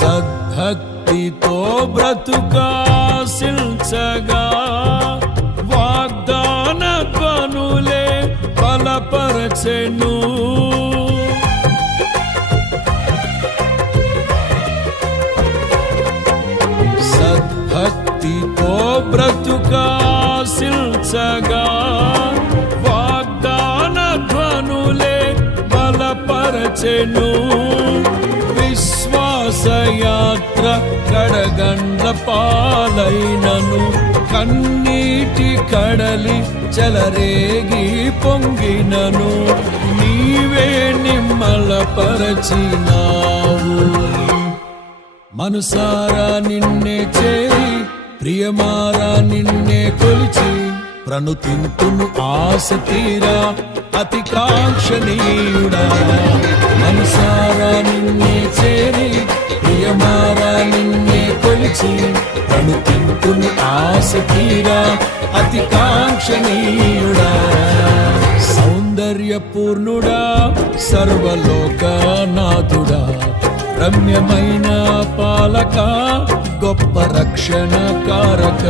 సద్భక్తితో బ్రతుకాశించగా వాగ్దాన ధ్వనులే బలపరచెను. సద్భక్తితో బ్రతుకాశించగా వాగ్దాన ధ్వనులే బలపరచెను. విశ్వాసయాత్ర కడగండ్ల పాలైనను కన్నీటి కడలి చెలరేగి పొంగినను నీవే నిమ్మలపరచినావు. మనసారా నిన్నే చేరి ప్రియమారా నిన్నే కొలిచి ప్రణుతింతును ఆశ తీరా అతి కాంక్షణీయుడా. మనసారా నిన్నే చేరి ప్రియమారా నిన్నే కొలిచి ప్రణుతింతును ఆశ తీరా అతి కాంక్షణీయుడా. సౌందర్యపూర్ణుడా సర్వలోకనాథుడా రమ్యమైన పాలక గొప్ప రక్షణ కారక